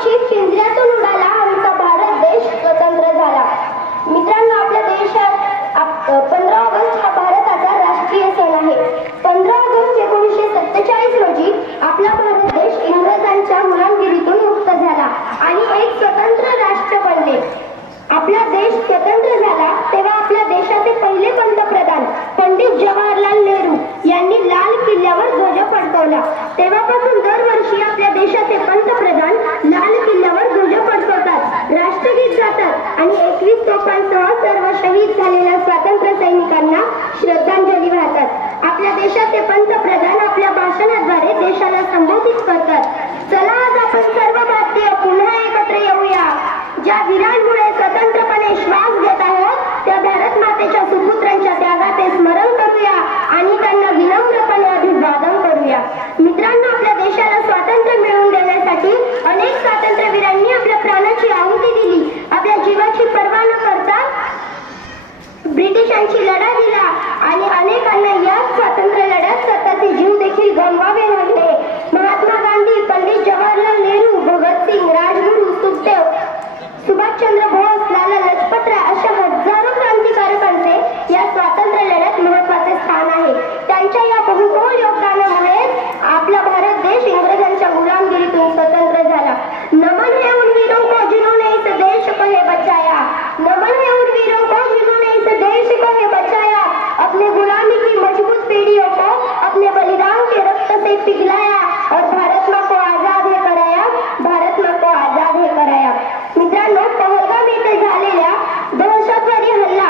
पक्षी पिंजऱ्यातून उडाला, आमचा भारत देश स्वतंत्र झाला. मित्रांनो, आपल्या देशात 15 ऑगस्ट हा भारताचा राष्ट्रीय सण आहे. 15 ऑगस्ट 1947 रोजी आपला भारत देश इंग्रजांच्या गुलामगिरीतून मुक्त झाला आणि एक स्वतंत्र राष्ट्र बनले. आपला देश स्वतंत्र झाला तेव्हा आपल्या देशाचे पहिले पंतप्रधान पंडित जवाहरलाल नेहरू यांनी लाल किल्ल्यावर ध्वज फडकवला. तेव्हापासून दरवर्षी आपल्या देशाचे पंतप्रधान लाल किल्ल्यावर ध्वज फडकवतात, राष्ट्रगीत गातात आणि 21 तोफांसह सर्व शहीद झालेल्या स्वातंत्र्य सैनिकांना श्रद्धांजली वाहतात. आपल्या देशाचे पंतप्रधान आपल्या भाषणाद्वारे देशाला संबोधित करतात. चला आज आपण सर्व भारतीय पुन्हा एकत्र येऊया. ज्या वीरांमुळे स्वतंत्रपणे श्वास घेत आहोत त्या भारत मातेच्या सुपुत्रांच्या त्यागाचे स्मरण करूया आणि त्यांना विनम्रपणे अभिवादन करूया. मित्रांनो, आपल्या देशाला स्वातंत्र्य मिळवून देण्यासाठी अनेक स्वातंत्र्यवीरांनी आपल्या प्राणाची आहुती दिली. आपल्या जीवाची पर्वा न करता ब्रिटिशांची लढा दिला आणि अनेकांना याच स्वातंत्र्य लढ्यात स्वतःचे जीव देखील गमवावे लागले. महात्मा गांधी, पंडित जवाहरलाल नेहरू, भगतसिंग, राजगुरू, सुखदेव, सुभाषचंद्र बोस, लाला लजपतराय अशा हजारो क्रांतिकारकांचे या स्वातंत्र्य लढ्यात महत्त्वाचे स्थान आहे. त्यांच्या या बहुमोल योगदानामुळे आपला भारत देश इंग्रजांच्या गुलामगिरीतून स्वतंत्र झाला. नमन है उन वीरों को जिन्होंने इस देश को है बचाया. नमन है उन वीरों को जिन्होंने इस देश को है बचाया. अपने गुलामी की मजबूत पीढ़ियों को अपने बलिदान के रक्त से पिघलाया और भारत माँ को आजाद है कराया. भारत माँ को आजाद है कराया. मित्रांनो, पहलगाम येथे झालेल्या दहशतवादी हल्ला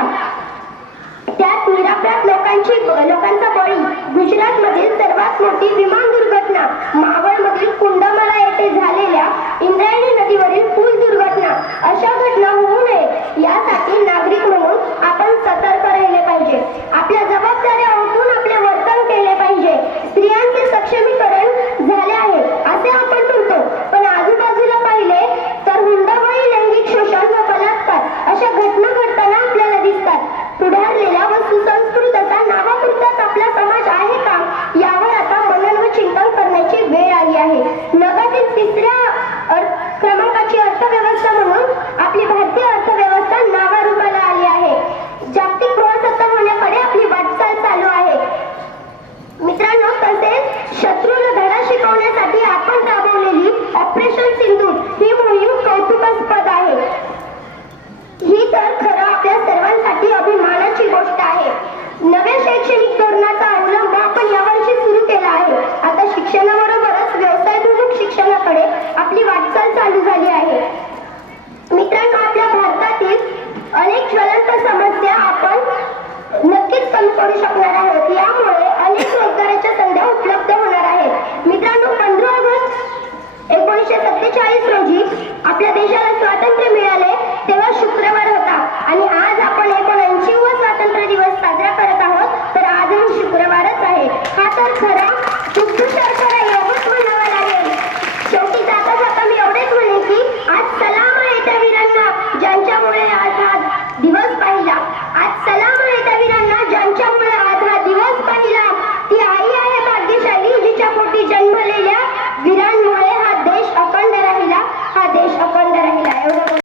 त्यात निरपराध लोकांचा बळी, गुजरात मधील सर्वात मोठी विमान दुर्घटना, मावळ मधील कुंडमाला येथे झालेल्या इंद्रायणी नदीवरील पूल दुर्घटना अशा घटना होऊ नये यासाठी नागरिक म्हणून आपण सतर्क राहिले पाहिजे. आपल्या जबाबदाऱ्या ओळखून आपले वर्तन केले पाहिजे. स्त्रियांचे सक्षमीकरण झाले आहे असे आपण म्हणतो, पण आजूबाजूला पाहिले तर हुंडाबळी, लैंगिक शोषण व बलात्कार अशा घटना घडताना आपल्याला दिसतात. पुढारलेला व सुसंस्कृत असा नावापुरताच आपला समाज आहे का, यावर आता मनन व चिंतन करण्याची वेळ आली आहे. जगातील तिसऱ्या क्रमांकाची अर्थव्यवस्था म्हणून आपली भारतीय अर्थव्यवस्था नावारूपाला आली आहे. जागतिक प्रजासत्ता होण्याकडे आपली वाटचाल चालू आहे. मित्रांनो, तसेच शत्रूला धडा शिकवण्यासाठी आपण राबवलेली ऑपरेशन सिंधूर ही मोहीम कौतुकास्पद आहे. ही तर खरं आपल्या सर्वांसाठी अभिमानाची गोष्ट आहे. नव्या शैक्षणिक धोरणाचा अवलंब आपण यावर्षी सुरू केला आहे. आता शिक्षणाबरोबरच व्यवसायभिमुख शिक्षणाकडे आपली वाटचाल चालू झाली आहे. मित्रांनो, आपल्या भारतातील अनेक ज्वलंत समस्या आपण नक्कीच कमी करू शकणार आहोत. यामुळे अनेक रोजगाराच्या संधी उपलब्ध होणार आहेत. मित्रांनो,